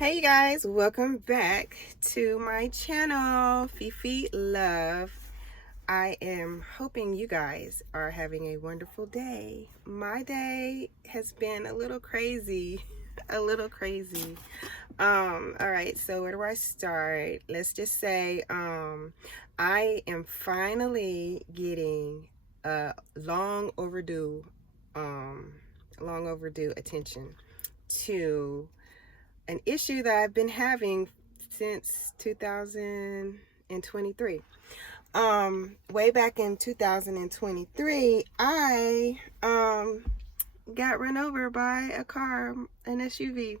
Hey you guys, welcome back to my channel, Fefe Love. I am hoping you guys are having a wonderful day. My day has been a little crazy, a little crazy. All right, so where do I start? Let's just say, I am finally getting long overdue, um, long overdue attention to an issue that I've been having since 2023. Way back in 2023, I got run over by a car, an SUV.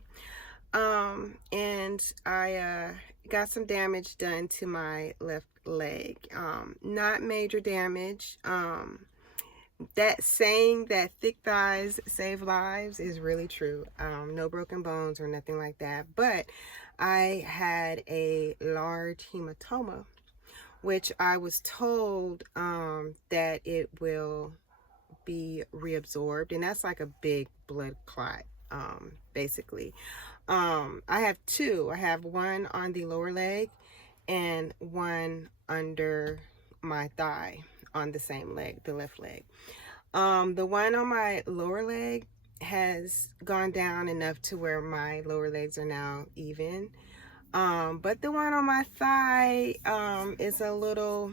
And I got some damage done to my left leg. Not major damage. That saying that thick thighs save lives is really true. No broken bones or nothing like that. But I had a large hematoma, which I was told that it will be reabsorbed. And that's like a big blood clot, basically. I have two. I have one on the lower leg and one under my thigh on the same leg, the left leg. The one on my lower leg has gone down enough to where my lower legs are now even. But the one on my thigh is a little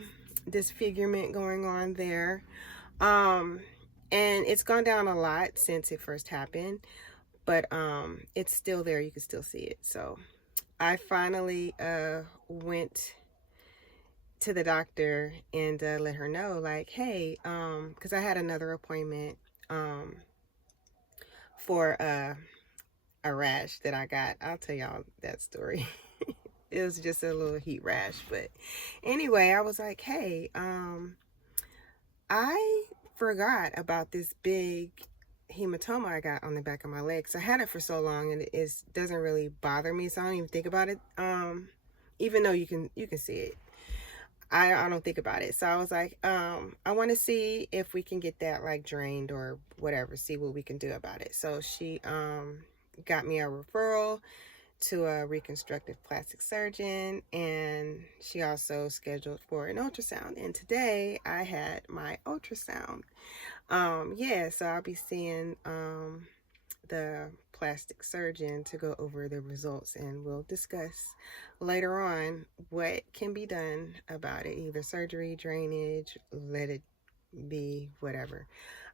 disfigurement going on there. And it's gone down a lot since it first happened, but it's still there. You can still see it. So I finally went to the doctor and let her know, like, hey, because I had another appointment for a rash that I got. I'll tell y'all that story. It was just a little heat rash, but anyway, I was like, hey, I forgot about this big hematoma I got on the back of my leg. So I had it for so long, and it doesn't really bother me, so I don't even think about it. Even though you can see it, I don't think about it. So I was like, I want to see if we can get that like drained or whatever, see what we can do about it. So she got me a referral to a reconstructive plastic surgeon, and she also scheduled for an ultrasound. And today I had my ultrasound. Yeah, so I'll be seeing the plastic surgeon to go over the results, and we'll discuss later on what can be done about it, either surgery, drainage, let it be, whatever.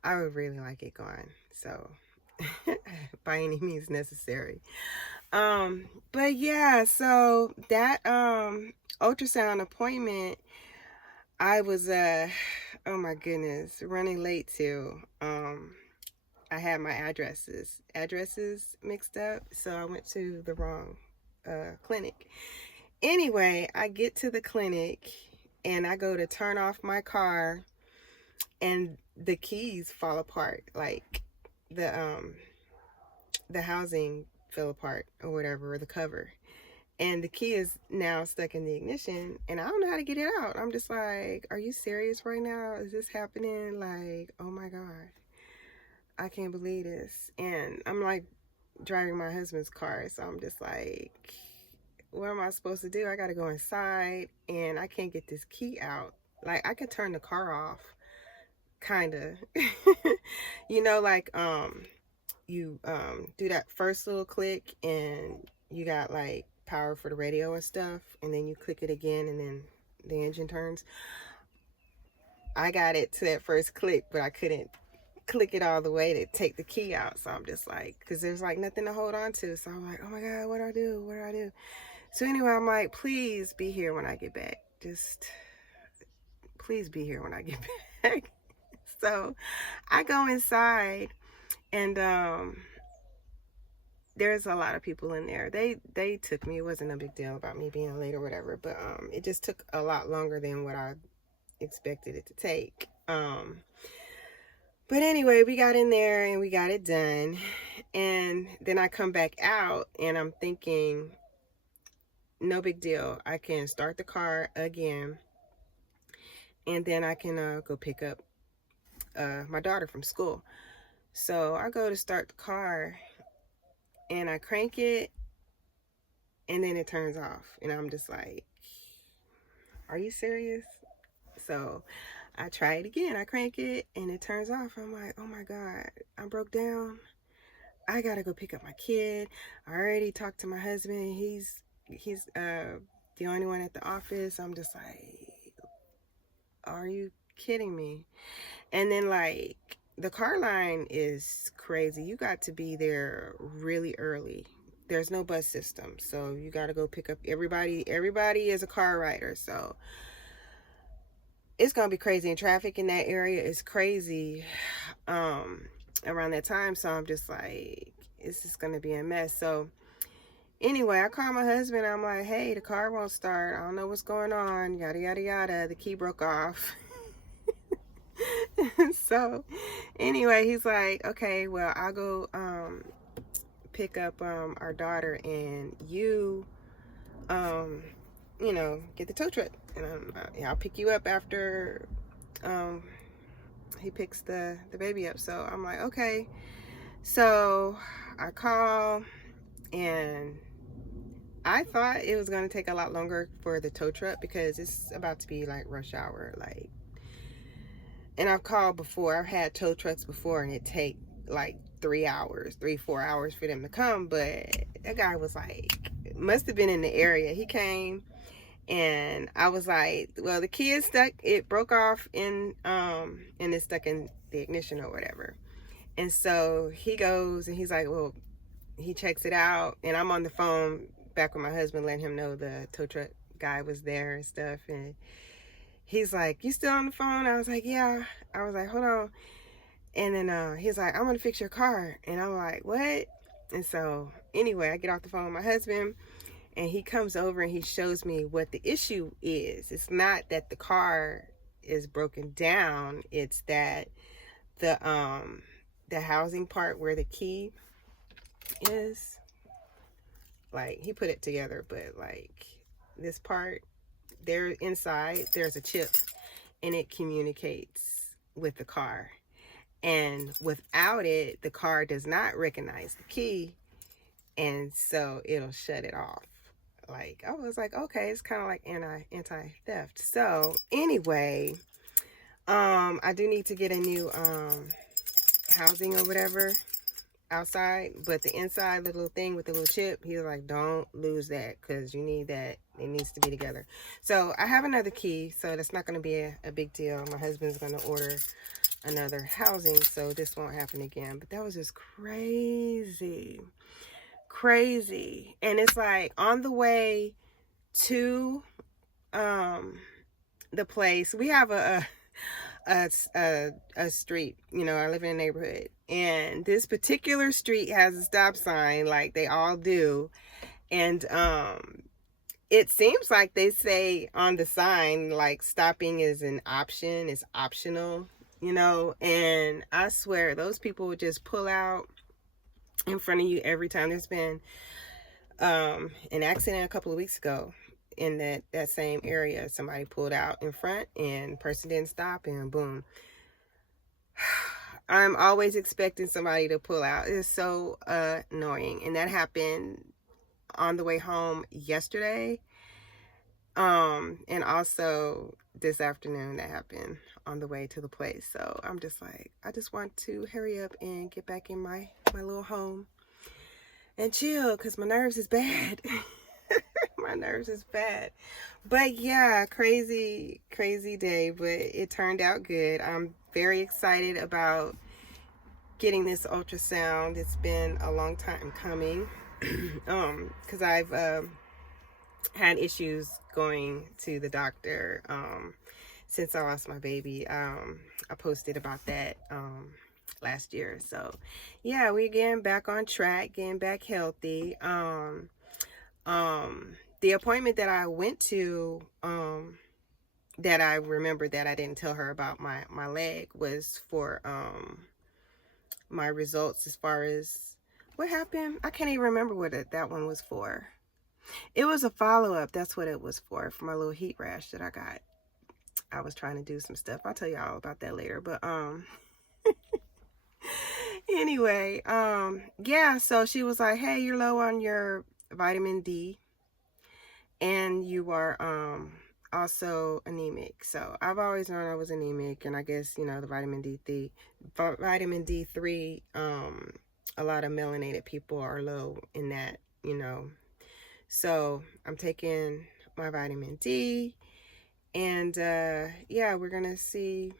I would really like it gone, so by any means necessary. But yeah, so that ultrasound appointment, I was oh my goodness, running late to. I had my addresses mixed up, so I went to the wrong clinic. Anyway, I get to the clinic and I go to turn off my car, and the keys fall apart. Like the housing fell apart or whatever, or the cover. And the key is now stuck in the ignition, and I don't know how to get it out. I'm just like, are you serious right now? Is this happening? Like, oh my God, I can't believe this. And I'm like driving my husband's car, so I'm just like, what am I supposed to do? I gotta go inside, and I can't get this key out. Like, I can turn the car off, kinda. You know, like you do that first little click, and you got like power for the radio and stuff, and then you click it again, and then the engine turns. I got it to that first click, but I couldn't click it all the way to take the key out. So I'm just like, because there's like nothing to hold on to. So I'm like, oh my God, what do I do? What do I do? So anyway, I'm like, please be here when I get back. Just please be here when I get back. So I go inside, and there's a lot of people in there. They took me. It wasn't a big deal about me being late or whatever, but it just took a lot longer than what I expected it to take. But anyway, we got in there and we got it done. And then I come back out and I'm thinking, no big deal. I can start the car again, and then I can go pick up my daughter from school. So I go to start the car, and I crank it, and then it turns off. And I'm just like, are you serious? So I try it again. I crank it and it turns off. I'm like, oh my God, I broke down. I gotta go pick up my kid. I already talked to my husband. He's the only one at the office. I'm just like, are you kidding me? And then like the car line is crazy. You got to be there really early. There's no bus system, so you got to go pick up everybody. Everybody is a car rider, so it's gonna be crazy. And traffic in that area is crazy around that time. So I'm just like, it's just gonna be a mess. So anyway, I called my husband. I'm like, hey, the car won't start. I don't know what's going on. Yada yada yada. The key broke off. So anyway, he's like, okay, well, I'll go pick up our daughter, and get the tow truck, and I'll pick you up after he picks the baby up. So I'm like, okay. So I call, and I thought it was going to take a lot longer for the tow truck because it's about to be like rush hour, like. And I've called before. I've had tow trucks before, and it take like 4 hours for them to come. But that guy was like, must have been in the area. He came, and I was like, well, the key is stuck. It broke off and it's stuck in the ignition or whatever. And so he goes and he's like, well, he checks it out, and I'm on the phone back with my husband, letting him know the tow truck guy was there and stuff. And he's like, you still on the phone? I was like, yeah. I was like, hold on. And then he's like, I'm gonna fix your car. And I'm like, what? And so anyway, I get off the phone with my husband, and he comes over and he shows me what the issue is. It's not that the car is broken down. It's that the housing part where the key is, like, he put it together, but like this part there inside, there's a chip, and it communicates with the car. And without it, the car does not recognize the key, and so it'll shut it off. Like, I was like, okay, it's kind of like anti-theft. So anyway, I do need to get a new housing or whatever outside, but the inside, the little thing with the little chip, he was like, don't lose that, because you need that. It needs to be together. So I have another key, so that's not going to be a big deal. My husband's going to order another housing, so this won't happen again. But that was just crazy. And it's like on the way to the place, we have a street, I live in a neighborhood, and this particular street has a stop sign, like they all do. And it seems like they say on the sign, like, stopping is an option, it's optional, and I swear those people would just pull out in front of you every time. There's been an accident a couple of weeks ago in that same area. Somebody pulled out in front, and the person didn't stop, and boom. I'm always expecting somebody to pull out. It's so annoying. And that happened on the way home yesterday, and also this afternoon. That happened on the way to the place. So I'm just like, I just want to hurry up and get back in my little home and chill, because my nerves is bad. My nerves is bad. But yeah, crazy day, but it turned out good. I'm very excited about getting this ultrasound. It's been a long time coming, because I've had issues going to the doctor since I lost my baby. I posted about that last year. So yeah, we're getting back on track, getting back healthy. The appointment that I went to, that I remember that I didn't tell her about my leg, was for my results as far as what happened. I can't even remember what that one was for. It was a follow-up. That's what it was for my little heat rash that I got. I was trying to do some stuff. I'll tell you all about that later. But anyway, yeah, so she was like, hey, you're low on your vitamin D. and you are also anemic. So I've always known I was anemic, and I guess, you know, the vitamin D3, a lot of melanated people are low in that, you know. So I'm taking my vitamin D, and yeah, we're gonna see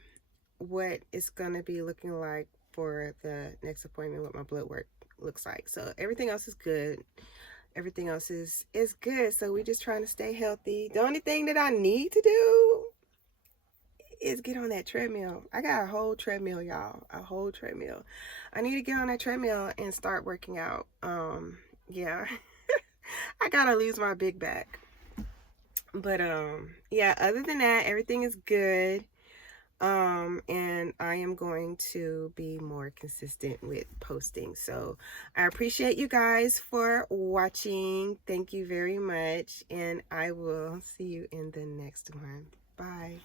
what it's gonna be looking like for the next appointment, what my blood work looks like. So everything else is good. Everything else is good. So we're just trying to stay healthy. The only thing that I need to do is get on that treadmill. I got a whole treadmill, y'all. A whole treadmill. I need to get on that treadmill and start working out. Yeah. I gotta lose my big back. But yeah, other than that, everything is good. And I am going to be more consistent with posting. So I appreciate you guys for watching. Thank you very much, and I will see you in the next one. Bye.